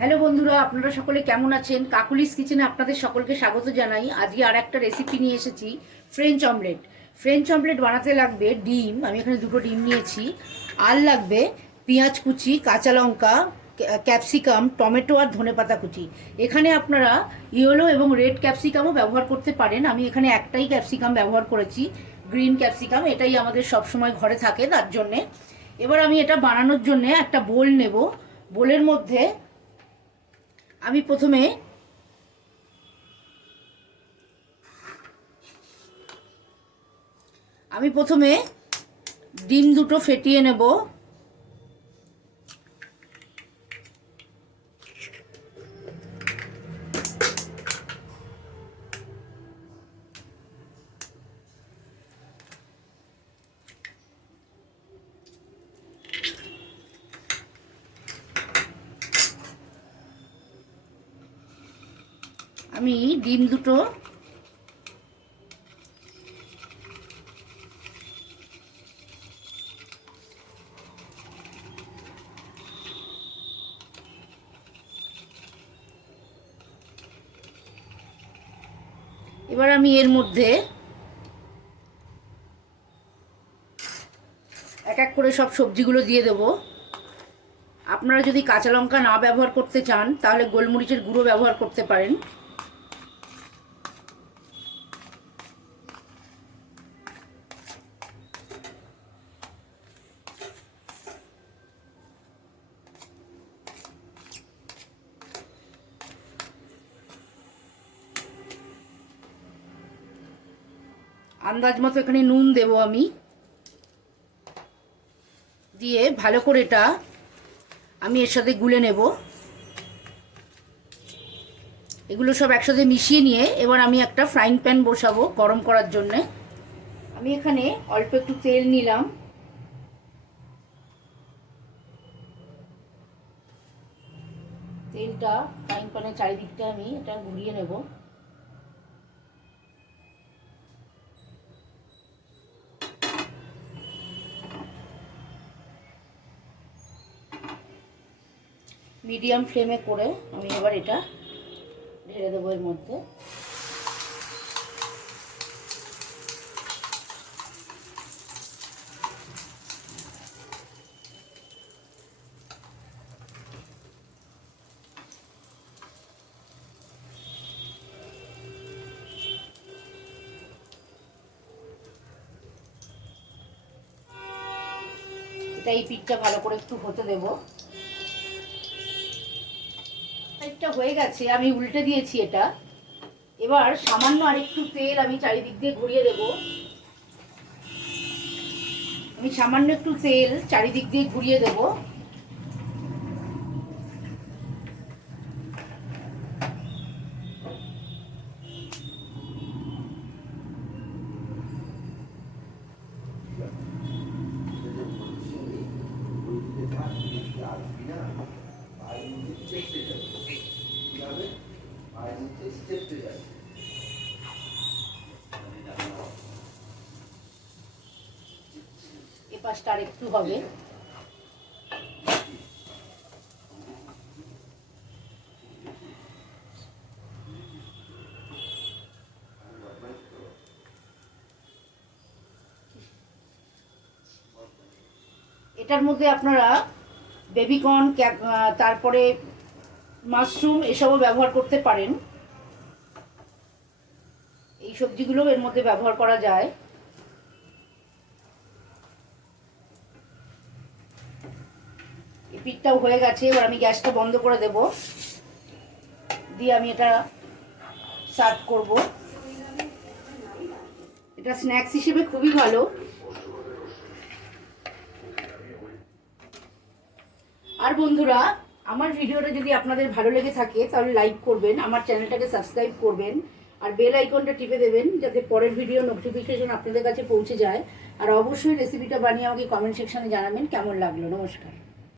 Hello বন্ধুরা, আপনারা সকলে কেমন আছেন? কাকুলিস কিচেনে আপনাদের সকলকে স্বাগত জানাই। আজকে আর একটা রেসিপি নিয়ে এসেছি ফ্রেঞ্চ অমলেট ফ্রেঞ্চ অমলেট বানাতে লাগবে ডিম, আমি এখানে দুটো ডিম নিয়েছি। আর লাগবে পেঁয়াজ কুচি, কাঁচা লঙ্কা ক্যাপসিকাম টমেটো আর ধনেপাতা কুচি। এখানে আপনারা ইয়েলো এবং রেড ক্যাপসিকামও ব্যবহার করতে পারেন। আমি এখানে একটাই ক্যাপসিকাম ব্যবহার করেছি, গ্রিন ক্যাপসিকাম এটাই আমাদের সবসময় ঘরে থাকে, তার জন্যে। এবার আমি এটা বানানোর জন্যে একটা বোল নেব। বোলের মধ্যে আমি প্রথমে আমি প্রথমে ডিম দুটো ফেটিয়ে নেব। আমি ডিম দুটো। এবার আমি এর মধ্যে এক এক করে সব সবজিগুলো দিয়ে দেবো। আপনারা যদি কাঁচা লঙ্কা না ব্যবহার করতে চান, তাহলে গোলমরিচের গুঁড়ো ব্যবহার করতে পারেন। আন্দাজ মতো এখানে নুন দেবো আমি। দিয়ে ভালো করে এটা আমি এর সাথে গুলে নেব। এগুলো সব একসাথে মিশিয়ে নিয়ে এবার আমি একটা ফ্রাইং প্যান বসাবো গরম করার জন্যে। আমি এখানে অল্প একটু তেল নিলাম। তেলটা ফ্রাইং প্যানের চারিদিকটা আমি এটা ঘুরিয়ে নেব। মিডিয়াম ফ্লেমে করে আমি এবার এটা ঢেলে দেবো এর মধ্যে। এই পিঠটা ভালো করে একটু হতে দেবো। সাইডটা হয়ে গেছে, আমি উল্টে দিয়েছি এটা। এবার সামান্য আরেকটু তেল আমি চারিদিক দিয়ে ঘুরিয়ে দেব। আমি সামান্য একটু তেল চারিদিক দিয়ে ঘুরিয়ে দেব। হবে। এটার মধ্যে আপনারা বেবিকর্ন তারপরে মাশরুম এসবও ব্যবহার করতে পারেন। এই সবজিগুলো এর মধ্যে ব্যবহার করা যায়। পিঠটাও হয়ে গেছে, এবার আমি গ্যাসটা বন্ধ করে দেব। দিয়ে আমি এটা সার্ভ করব। এটা স্ন্যাক্স হিসেবে খুবই ভালো। আর বন্ধুরা আমার ভিডিওটা যদি আপনাদের ভালো লেগে থাকে, তাহলে লাইক করবেন, আমার চ্যানেলটাকে সাবস্ক্রাইব করবেন, আর বেল আইকনটা টিপে দেবেন, যাতে পরের ভিডিও নোটিফিকেশন আপনাদের কাছে পৌঁছে যায়। আর অবশ্যই রেসিপিটা বানিয়ে আমাকে কমেন্ট সেকশানে জানাবেন, কেমন লাগল? নমস্কার।